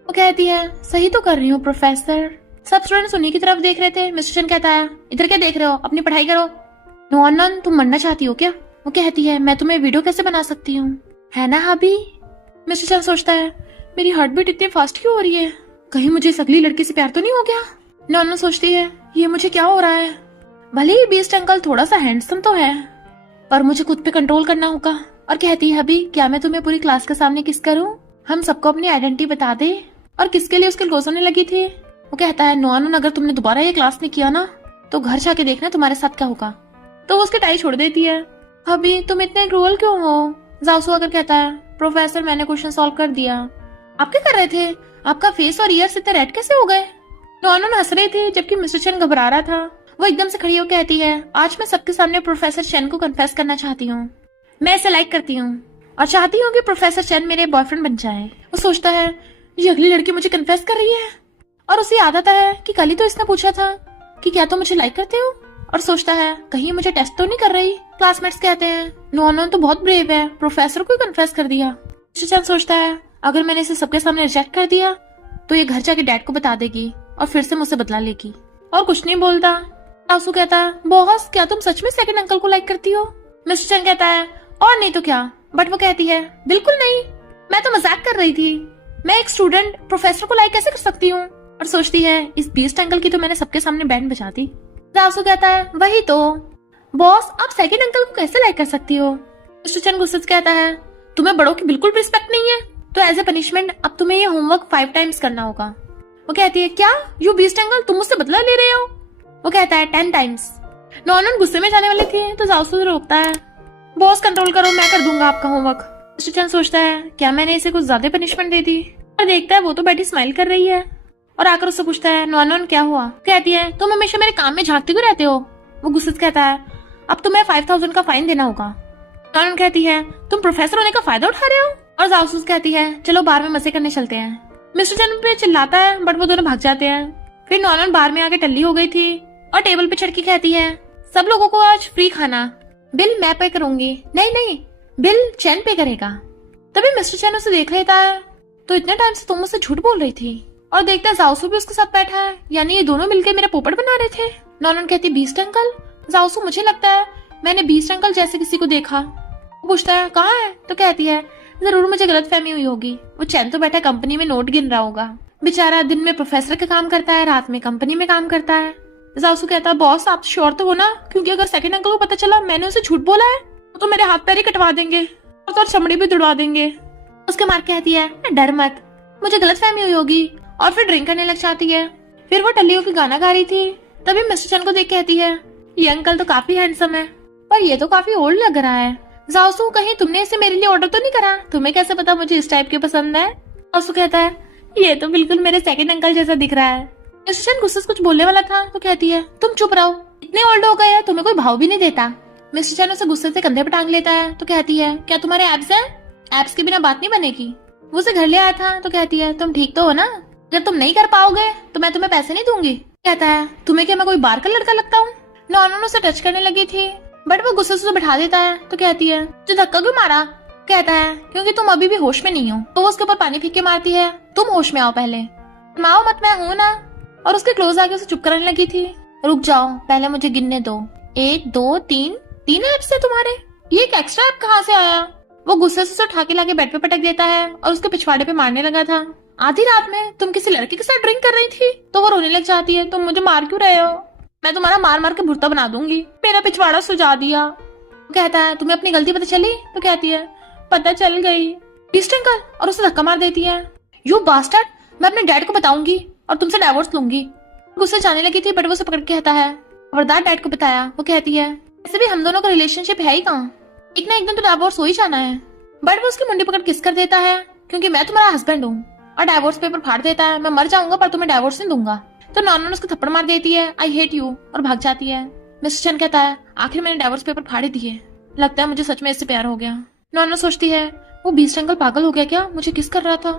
वो कहती है सही तो कर रही हूँ प्रोफेसर। सब स्टूडेंट्स उन्हीं की तरफ देख रहे थे। मिस्टर चैन कहता है इधर क्या देख रहे हो, अपनी पढ़ाई करो। नॉनन तुम मरना चाहती हो क्या। वो कहती है मैं तुम्हें वीडियो कैसे बना सकती हूँ, है ना अभी। मिस्टर चैन सोचता है मेरी हार्ट बीट इतनी फास्ट क्यों हो रही है, कहीं मुझे इस अगली लड़की से प्यार तो नहीं हो गया। नॉनन सोचती है ये मुझे क्या हो रहा है, भले ही बीस्ट अंकल थोड़ा सा हैंडसम तो है पर मुझे खुद पे कंट्रोल करना होगा। और कहती है अभी क्या मैं तुम्हें पूरी क्लास के सामने किस करूं, हम सबको अपनी आइडेंटिटी बता दे। और किसके लिए उसके क्लोज होने लगी थी। वो कहता है नॉनन अगर तुमने दोबारा ये क्लास नहीं किया ना तो घर जाके देखना तुम्हारे साथ क्या होगा। तो वो उसके टाई छोड़ देती है। अभी तुम इतने क्रूअल क्यों हो। जाओसू अगर कहता है प्रोफेसर मैंने क्वेश्चन सॉल्व कर दिया। आप क्या कर रहे थे, आपका फेस और ईयर्स इतने रेड कैसे हो गए। नॉनन हंस रही थी जबकि मिस्टर चैन घबरा रहा था। वो एकदम से खड़ी होकर कहती है आज मैं सबके सामने प्रोफेसर चैन को कन्फेस करना चाहती हूँ, मैं इसे लाइक करती हूँ और चाहती हूँ कि प्रोफेसर चैन मेरे बॉयफ्रेंड बन जाए। वो सोचता है ये अगली लड़की मुझे कन्फेस कर रही है और उसे याद आता है कि कल ही तो इसने पूछा था कि क्या तुम मुझे लाइक करते हो। और सोचता है कहीं मुझे टेस्ट तो नहीं कर रही। क्लासमेट्स कहते हैं नॉनन तो बहुत ब्रेव है, प्रोफेसर को कन्फेस कर दिया। मिस्टर चैन सोचता है अगर मैंने इसे सबके सामने रिजेक्ट कर दिया तो ये घर जाके डैड को बता देगी और फिर से मुझसे बदला लेगी। और कुछ नहीं बोलता। आंसू कहता है बॉस क्या तुम सच में सेकंड अंकल को लाइक करती हो। मिस्टर चैन कहता है और नहीं तो क्या, बट वो कहती है बिल्कुल नहीं, मैं तो मजाक कर रही थी, मैं एक स्टूडेंट प्रोफेसर को लाइक कैसे कर सकती हूँ। और सोचती है इस बीस्ट अंकल की तो मैंने सबके सामने बैंड बजा दी। आंसू कहता है वही तो बॉस, आप सेकंड अंकल को कैसे लाइक कर सकती हो। मिस्टर चैन गुस्से से कहता है, तुम्हें बड़ों की बिल्कुल रिस्पेक्ट नहीं है, तो एज ए पनिशमेंट अब तुम्हें ये होमवर्क 5 टाइम्स करना होगा। वो कहती है, क्या यू बीस्ट अंकल, तुम मुझसे बदला ले रहे हो? वो कहता है 10 टाइम्स। नॉनन गुस्से में जाने वाली थी तो जाओसू रोकता है, बॉस कंट्रोल करो, मैं कर दूंगा आपका होमवर्क। मिस्टर चैन सोचता है, क्या मैंने इसे कुछ ज्यादा पनिशमेंट दे दी? और देखता है वो तो बैठी स्माइल कर रही है और आकर उससे पूछता है, नॉनन क्या हुआ? कहती है, तुम हमेशा मेरे काम में झांकते क्यों रहते हो? वो गुस्से से कहता है, अब तुम्हें 5000 का फाइन देना होगा। नॉनन कहती है, तुम प्रोफेसर होने का फायदा उठा रहे हो? और जासूस कहती है, चलो बार में मजे करने चलते हैं। मिस्टर चैन पे चिल्लाता है बट वो दोनों भाग जाते हैं। फिर नॉनन बार में आके टल्ली हो गई थी और टेबल पे चढ़ के कहती है, सब लोगों को आज फ्री खाना, बिल मैं पे करूंगी। नहीं नहीं, बिल चैन पे करेगा। तभी मिस्टर चैन उसे देख लेता है, तो इतने टाइम से तुम मुझसे झूठ बोल रही थी। और देखता है जाओसू भी उसके साथ बैठा है, यानी ये दोनों मिलकर मेरा पोपट बना रहे थे। नॉनन कहती, बीस्ट अंकल? जाओसू, मुझे लगता है मैंने बीस्ट अंकल जैसे किसी को देखा। वो पूछता है, कहाँ है? तो कहती है, जरूर मुझे गलतफहमी हुई होगी, वो चैन तो बैठा कंपनी में नोट गिन रहा होगा। बेचारा दिन में प्रोफेसर का काम करता है, रात में कंपनी में काम करता है। जाओसू कहता है, बॉस आप श्योर तो हो ना? क्योंकि अगर सेकंड अंकल को पता चला मैंने उसे झूठ बोला है तो मेरे हाथ पैर ही कटवा देंगे और चमड़ी भी तुड़वा देंगे। उसके मार कहती है, डर मत, मुझे गलतफहमी हुई होगी। और फिर ड्रिंक करने लग जाती है। फिर वो टल्लियों की गाना गा रही थी, तभी मिस्टर चैन को देख कहती है, ये अंकल तो काफी हैंडसम है, पर ये तो काफी ओल्ड लग रहा है। जाओसू, कहीं तुमने इसे मेरे लिए ऑर्डर तो नहीं करा? तुम्हें कैसे पता मुझे इस टाइप के पसंद है? जाओसू कहता है, ये तो बिल्कुल मेरे सेकंड अंकल जैसा दिख रहा है। मिस्टर चैन गुस्से से कुछ बोलने वाला था तो कहती है, तुम चुप रहो, इतने ओल्ड हो गए हैं, तुम्हें कोई भाव भी नहीं देता। मिस्टर चैन उसे गुस्से से कंधे पर टांग लेता है तो कहती है, क्या तुम्हारे एब्स हैं? एब्स के बिना बात नहीं बनेगी। वो उसे घर ले आया था तो कहती है, तुम ठीक तो हो ना? जब तुम नहीं कर पाओगे तो मैं तुम्हें पैसे नहीं दूंगी। कहता है, तुम्हें क्या मैं कोई बार का लड़का लगता हूँ? नॉनन उसे टच करने लगी थी बट वो गुस्से से उसे बैठा देता है तो कहती है, जो धक्का क्यों मारा? कहता है, क्योंकि तुम अभी भी होश में नहीं हो। तो वो उसके ऊपर पानी फेंक के मारती है, तुम होश में आओ पहले। माओ मत, मैं हूँ ना। और उसके क्लोज आके उसे चुप कराने लगी थी। रुक जाओ, पहले मुझे गिनने दो, 1 2 3, 3 एप्स है तुम्हारे, ये एक एक्स्ट्रा ऐप कहाँ से आया? वो गुस्से से उसे उठा के लाके बेड पे पटक देता है और उसके पिछवाड़े पे मारने लगा था। आधी रात में तुम किसी लड़के के साथ ड्रिंक कर रही थी? तो वो रोने लग जाती है, तुम मुझे मार क्यों रहे हो? मैं तुम्हारा मार मार के भुर्ता बना दूंगी, मेरा पिछवाड़ा सुझा दिया। कहता है, तुम्हें अपनी गलती पता चली? तो कहती है, पता चल गई। बीस्ट अंकल, और उसे धक्का मार देती है। यू बास्टर्ड, मैं अपने डैड को बताऊंगी और तुमसे डाइवोर्स लूंगी। गुस्से जाने लगी थी बट वो उसे पकड़ के कहता है, खबरदार डैड को बताया। वो कहती है, ऐसे भी हम दोनों का रिलेशनशिप है ही कहाँ, एक ना एक दिन तो डाइवोर्स हो ही जाना है। बट वो उसकी मुंडी पकड़ किस कर देता है, क्योंकि मैं तुम्हारा हस्बैंड हूँ। और डाइवोर्स पेपर फाड़ देता है, मैं मर जाऊंगा पर तुम्हें डाइवोर्स नहीं दूंगा। तो नॉनन उसको थप्पड़ मार देती है, आई हेट यू, और भाग जाती है। मिस्टर चैन कहता है, आखिर मैंने डाइवोर्स पेपर फाड़ दिए, लगता है मुझे सच में इससे प्यार हो गया। नॉनन सोचती है, वो बीस्ट अंकल पागल हो गया क्या, मुझे किस कर रहा था,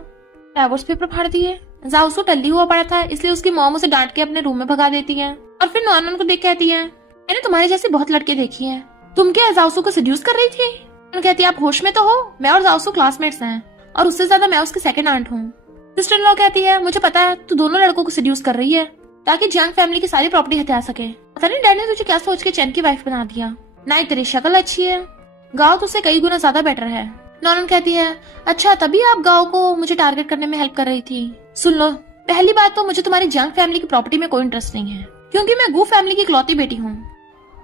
डाइवोर्स पेपर फाड़ दिए। जाओसू टल्ली हुआ पड़ा था, इसलिए उसकी मॉम उसे डांट के अपने रूम में भगा देती है। और फिर नॉनन को देख कहती है, मैंने तुम्हारे जैसे बहुत लड़के देखी है, तुम क्या जाओसू को सेड्यूस कर रही थी? कहती है, आप होश में तो हो, मैं और जाओसू क्लासमेट्स हैं और उससे ज्यादा मैं उसकी सेकंड आंट हूँ। सिस्टर इन लॉ कहती है, मुझे पता है तू दोनों लड़कों को सेड्यूस कर रही है ताकि जियांग फैमिली की सारी प्रॉपर्टी हथिया सके। पता नहीं डैड ने तुझे क्या सोच के चैन की वाइफ बना दिया। ना ही तेरी शक्ल अच्छी है, गाओ तुझसे कई गुना ज्यादा बेटर है। नॉनन कहती है, अच्छा तभी आप गाओ को मुझे टारगेट करने में हेल्प कर रही थी। सुन लो, पहली बात तो मुझे तुम्हारी जियांग फैमिली की प्रॉपर्टी में कोई इंटरेस्ट नहीं है, क्योंकि मैं गू फैमिली की इकलौती बेटी हूँ,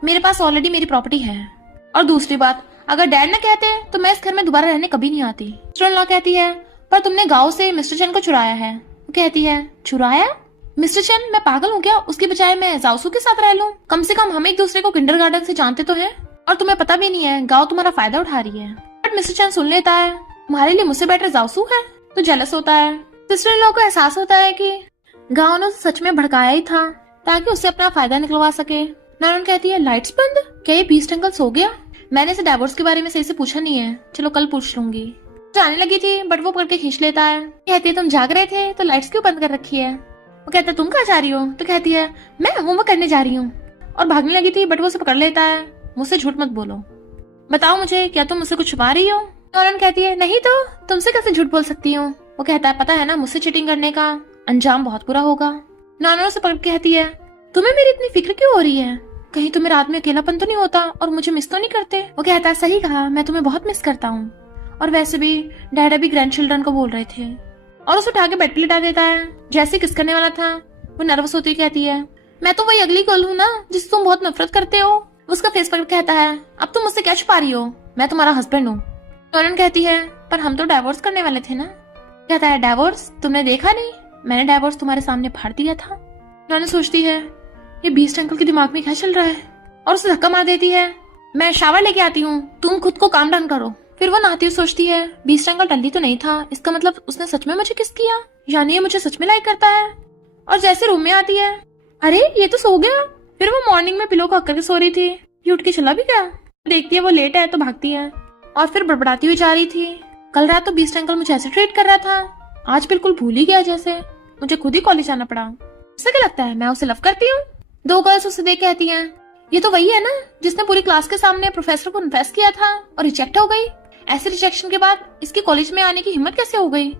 मेरे पास ऑलरेडी मेरी प्रॉपर्टी है। और दूसरी बात, अगर डैड न कहते तो मैं इस घर में दोबारा रहने कभी नहीं आती। सिस्टर इन लॉ कहती है, पर तुमने गाँव से मिस्टर चैन को चुराया है। वो कहती है, चुराया? मिस्टर चैन, मैं पागल हूँ क्या, उसकी बजाय मैं जाओसू के साथ रह लूं? कम से कम हम एक दूसरे को किंडरगार्टन से जानते तो हैं, और तुम्हें पता भी नहीं है गाँव तुम्हारा फायदा उठा रही है। बट मिस्टर चैन सुन लेता है, तुम्हारे लिए मुझसे बेटर जाओसू है, तो जेलस होता है। सिस्टर इन लॉ को एहसास होता है कि गाँव ने सच में भड़काया ही था ताकि उससे अपना फायदा निकलवा सके। नॉनन कहती है, लाइट्स बंद, क्या ये बीस्ट अंकल सो गया? मैंने इसे डाइवोर्स के बारे में सही से पूछा नहीं है, चलो कल पूछ लूंगी। जाने लगी थी बट वो पकड़ के खींच लेता है। कहती है, तुम जाग रहे थे तो लाइट्स क्यों बंद कर रखी है? वो कहता है, तुम कहाँ जा रही हो? तो कहती है, मैं होमवर्क करने जा रही हूँ। और भागने लगी थी बट वो उसे पकड़ लेता है, मुझसे झूठ मत बोलो, बताओ मुझे, क्या तुम मुझसे कुछ छुपा रही हो? नॉनन कहती है, नहीं तो तुमसे कैसे झूठ बोल सकती हूँ? वो कहता है, पता है ना मुझसे चीटिंग करने का अंजाम बहुत बुरा होगा। नॉनन उसे पकड़ के कहती है, तुम्हें मेरी इतनी फिक्र क्यों हो रही है? कहीं तुम्हें रात में अकेलापन तो नहीं होता और मुझे मिस तो नहीं करते? वो कहता है, सही कहा, मैं तुम्हें बहुत मिस करता हूँ, और वैसे भी डैड अभी ग्रैंड चिल्ड्रन को बोल रहे थे। और उसे उठा के बेड पे लिटा देता है। जैसे किस करने वाला था वो नर्वस होती कहती है, मैं तो वही अगली गर्ल हूँ ना जिससे तुम बहुत नफरत करते हो। उसका फेस पकड़ कहता है, अब तुम मुझसे क्या छुपा रही हो? मैं तुम्हारा हस्बैंड हूँ। नॉनन कहती है पर हम तो डाइवोर्स करने वाले थे ना। कहता है डाइवोर्स? तुमने देखा नहीं, मैंने डाइवोर्स तुम्हारे सामने फाड़ दिया था। नॉनन सोचती है ये बीस्ट अंकल के दिमाग में क्या चल रहा है, और उसे धक्का मार देती है। मैं शावर लेके आती हूँ, तुम खुद को काम डन करो। फिर वो नहाती हुई सोचती है बीस्ट अंकल टल्ली तो नहीं था, इसका मतलब उसने सच में मुझे किस किया, यानी ये मुझे सच में लाइक करता है। और जैसे रूम में आती है, अरे ये तो सो गया। फिर वो मॉर्निंग में पिलो को हक करके सो रही थी, ये उठ के चला भी गया। देखती है वो लेट है तो भागती है और फिर बड़बड़ाती हुई जा रही थी। कल रात तो बीस्ट अंकल मुझे ऐसे ट्रीट कर रहा था, आज बिल्कुल भूल ही गया जैसे मुझे खुद ही कॉलेज आना पड़ा। उसे क्या लगता है मैं उसे लव करती हूँ? दो गर्ल्स उसे देख कहती हैं ये तो वही है ना जिसने पूरी क्लास के सामने प्रोफेसर को इन्फेस्ट किया था और रिजेक्ट हो गई। ऐसे रिजेक्शन के बाद इसकी कॉलेज में आने की हिम्मत कैसे हो गई?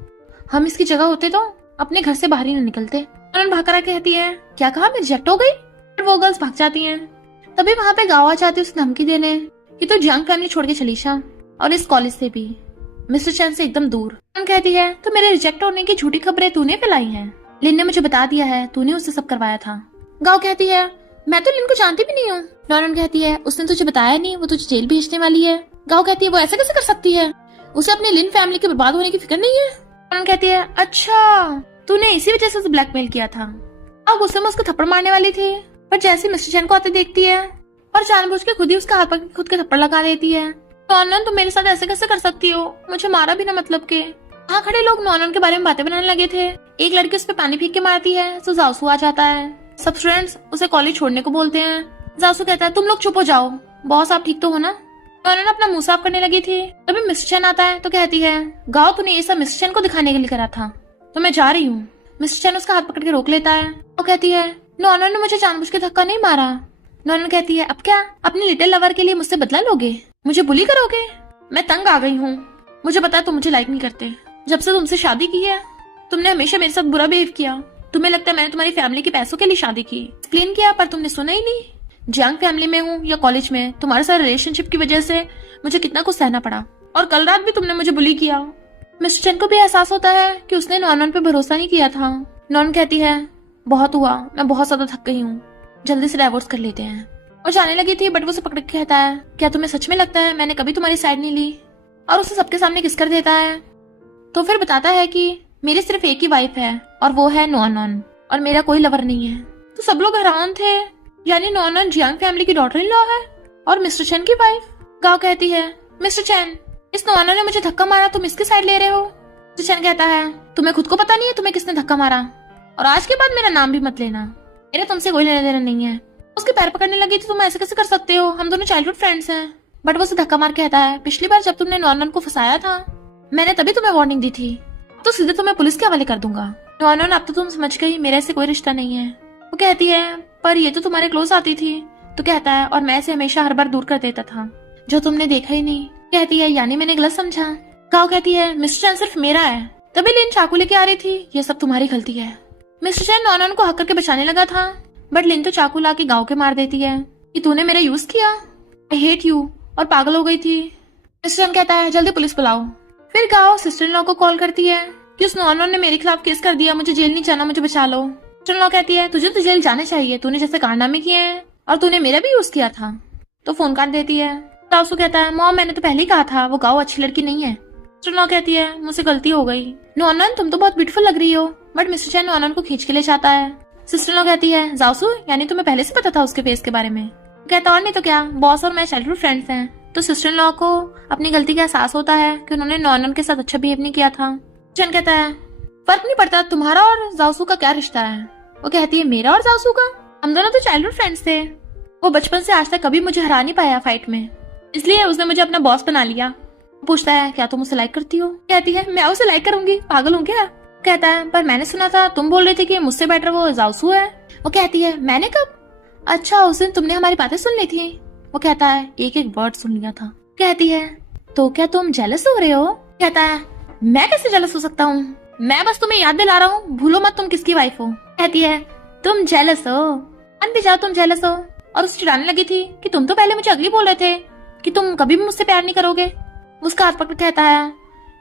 हम इसकी जगह होते तो अपने घर से बाहर ही न निकलते। नॉनन भाग कर कहती है क्या कहा, मैं रिजेक्ट हो गई? फिर वो गर्ल्स भाग जाती हैं। तभी वहाँ पे गाँव आ जाती है उसे धमकी देने कि तो जियांग फैमिली छोड़ के चली जा, और इस कॉलेज से भी, मिस्टर चैन से एकदम दूर। नॉनन कहती है तो मेरे रिजेक्ट होने की झूठी खबरें तूने फैलाई हैं, लिन ने मुझे बता दिया है, तूने उससे सब करवाया था। गाँव कहती है मैं तो लिन को जानती भी नहीं हूँ। नॉनन कहती है उसने तुझे बताया नहीं, वो तुझे जेल भेजने वाली है। गाँव कहती है वो ऐसा कैसे कर सकती है, उसे अपने लिन फैमिली के बर्बाद होने की फिक्र नहीं है। नॉनन कहती है अच्छा तूने इसी वजह से उसे ब्लैकमेल किया था। अब गुस्से में उसको थप्पड़ मारने वाली थी, पर जैसे मिस्टर चैन को आते देखती है और जानबूझ के खुद ही उसका हाथ पकड़ खुद के थप्पड़ लगा देती है। नॉनन तुम मेरे साथ ऐसे कैसे कर सकती हो, मुझे मारा बिना मतलब के। वहाँ खड़े लोग नॉनन के बारे में बातें बनाने लगे थे। एक लड़की उस पर पानी फेंक के मारती है तो जासू आ जाता है। सब स्टूडेंट्स उसे कॉलेज छोड़ने को बोलते हैं। जासू कहता है तुम लोग चुप हो जाओ, बॉस आप ठीक तो हो ना। नॉनन अपना मुंह साफ करने लगी थी, तभी मिस्टर चैन आता है तो कहती है गाओ तूने ये सब मिस्टर चैन को दिखाने के लिए करा था, तो मैं जा रही हूँ। मिस्टर चैन उसका हाथ पकड़ के रोक लेता है। वो कहती है नॉनन ने मुझे जानबूझ के धक्का नहीं मारा। नॉनन कहती है अब क्या, अपने लिटिल लवर के लिए मुझसे बदला लोगे, मुझे बुली करोगे? मैं तंग आ गई हूँ, मुझे पता है तुम मुझे लाइक नहीं करते। जब से तुमसे शादी की है तुमने हमेशा मेरे साथ बुरा बिहेव किया। तुम्हें लगता है मैंने तुम्हारी फैमिली के पैसों के लिए शादी की, एक्सप्लेन किया पर तुमने सुना ही नहीं। जियांग फैमिली में हूँ या कॉलेज में, तुम्हारे साथ रिलेशनशिप की वजह से मुझे कितना कुछ सहना पड़ा, और कल रात भी तुमने मुझे बुली किया। मिस्टर चैन को भी एहसास होता है कि उसने नॉनन पे भरोसा नहीं किया था। नॉनन कहती है बहुत हुआ, मैं बहुत ज्यादा थक गई हूँ, जल्दी से डाइवोर्स कर लेते हैं। और जाने लगी थी बट वो उसे पकड़ के कहता है क्या तुम्हें सच में लगता है मैंने कभी तुम्हारी साइड नहीं ली, और उसे सबके सामने किस कर देता है। तो फिर बताता है कि मेरी सिर्फ एक ही वाइफ है और वो है नॉनन, और मेरा कोई लवर नहीं है। तो सब लोग हैरान थे, यानी नॉनन जियांग फैमिली की डॉटर इन लॉ है और मिस्टर चैन की वाइफ। गाओ कहती है मिस्टर चैन इस नॉनन ने मुझे धक्का मारा, तुम इसकी साइड ले रहे हो। मिस्टर चैन कहता है तुम्हें खुद को पता नहीं है तुम्हें किसने धक्का मारा, और आज के बाद मेरा नाम भी मत लेना, मेरा तुमसे कोई लेना देना नहीं है। उसके पैर पकड़ने लगी थी, तुम ऐसे कैसे कर सकते हो, हम दोनों चाइल्डहुड फ्रेंड्स हैं। बट वो उसे धक्का मार कहता है पिछली बार जब तुमने नॉनन को फंसाया था मैंने तभी तुम्हें वार्निंग दी थी, तो सीधे तुम्हें पुलिस के हवाले कर दूंगा। नॉनन अब तो तुम समझ गई मेरे से कोई रिश्ता नहीं है। वो कहती है पर ये तो तुम्हारे क्लोज आती थी। तो कहता है और मैं इसे हमेशा हर बार दूर कर देता था, जो तुमने देखा ही नहीं। कहती है यानी मैंने गलत समझा। गाओ कहती है मिस्टर चैन सिर्फ मेरा है, तभी लिन चाकू लेके आ रही थी, ये सब तुम्हारी गलती है। मिस्टर चैन नॉनन को हक करके बचाने लगा था, बट लिन तो चाकू ला के गाँव के मार देती है कि तूने मेरा यूज किया, आई हेट यू, और पागल हो गई थी। मिस्टर चैन कहता है जल्दी पुलिस बुलाओ। फिर गाँव सिस्टर इन लॉ को कॉल करती है कि उस नॉनन ने मेरे खिलाफ केस कर दिया, मुझे जेल नहीं जाना, मुझे बचा लो। सिस्टर इन लॉ कहती है तुझे तो जेल जाने चाहिए, तूने जैसे कारनामे किए हैं और तूने मेरा भी यूज किया था। तो फोन काट देती है। तासु कहता है मॉम मैंने तो पहले ही कहा था वो गाँव अच्छी लड़की नहीं है। सिस्टर इन लॉ कहती है मुझसे गलती हो गई, नॉनन तुम तो बहुत ब्यूटीफुल लग रही हो। बट मिस्टर चैन नॉनन को खींच के ले जाता है। सिस्टर इन लॉ कहती है जासू यानी तुम्हें पहले से पता था उसके फेस के बारे में। कहता और नहीं तो क्या, बॉस और मैं चाइल्डहुड फ्रेंड्स हैं। तो सिस्टर इन लॉ को अपनी गलती का एहसास होता है कि उन्होंने नॉनन के साथ अच्छा बिहेव नहीं किया था। चैन कहता है फर्क नहीं पड़ता तुम्हारा और जासू का क्या रिश्ता है। वो कहती है मेरा और जासू का, हम दोनों तो चाइल्डहुड फ्रेंड्स थे, वो बचपन से आज तक कभी मुझे हरा नहीं पाया फाइट में, इसलिए उसने मुझे अपना बॉस बना लिया। पूछता है क्या तुम उसे लाइक करती हो। कहती है मैं उसे लाइक करूंगी, पागल हूँ क्या। कहता है पर मैंने सुना था तुम बोल रही थी कि मुझसे बेटर वो जासू है। वो कहती है मैंने कब, अच्छा उस दिन तुमने हमारी बातें सुन ली थी। वो कहता है एक एक वर्ड सुन लिया था। कहती है तो क्या तुम जेलस हो रहे हो। कहता है मैं कैसे जेलस हो सकता हूँ, मैं बस तुम्हें याद दिला रहा हूँ, भूलो मत तुम किसकी वाइफ हो। कहती है तुम जेलस हो, मान भी जाओ तुम जेलस हो। और उसे चिढ़ाने लगी थी कि तुम तो पहले मुझे अगली बोल रहे थे कि तुम कभी भी मुझसे प्यार नहीं करोगे। उसका हाथ पकड़ कहता है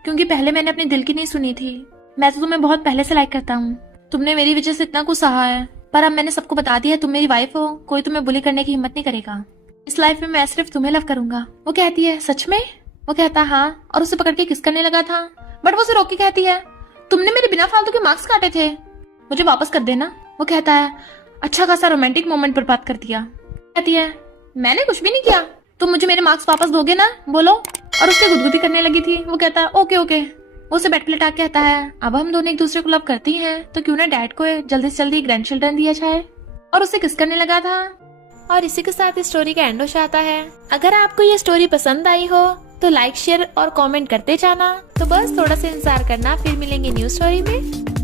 क्योंकि पहले मैंने अपने दिल की नहीं सुनी थी, मैं तो तुम्हें बहुत पहले से लाइक करता हूँ, तुमने मेरी वजह से इतना कुछ सहा है, पर अब मैंने सबको बता दिया तुम मेरी वाइफ हो, कोई तुम्हें बुली करने की हिम्मत नहीं करेगा। इस लाइफ में मैं सिर्फ तुम्हें लव करूंगा। वो कहती है सच में? वो कहता है हाँ, और उसे पकड़ के किस करने लगा था, बट वो उसे रोक के कहती है तुमने मेरे बिना फालतू के मार्क्स काटे थे, मुझे वापस कर देना। वो कहता है अच्छा खासा रोमांटिक मोमेंट पर बात कर दिया। कहती है मैंने कुछ भी नहीं किया, तुम मुझे मेरे मार्क्स वापस दोगे ना, बोलो। और उसके गुदगुदी करने लगी थी। वो कहता है ओके ओके। वो उसे बेड पे लिटा के कहता है अब हम दोनों एक दूसरे को लव करती हैं तो क्यों ना डैड को जल्दी से जल्दी ग्रैंड चिल्ड्रन दिया जाए, और उसे किस करने लगा था। और इसी के साथ इस स्टोरी का एंड हो जाता है। अगर आपको ये स्टोरी पसंद आई हो तो लाइक शेयर और कमेंट करते जाना। तो बस थोड़ा सा इंतजार करना, फिर मिलेंगे न्यू स्टोरी में।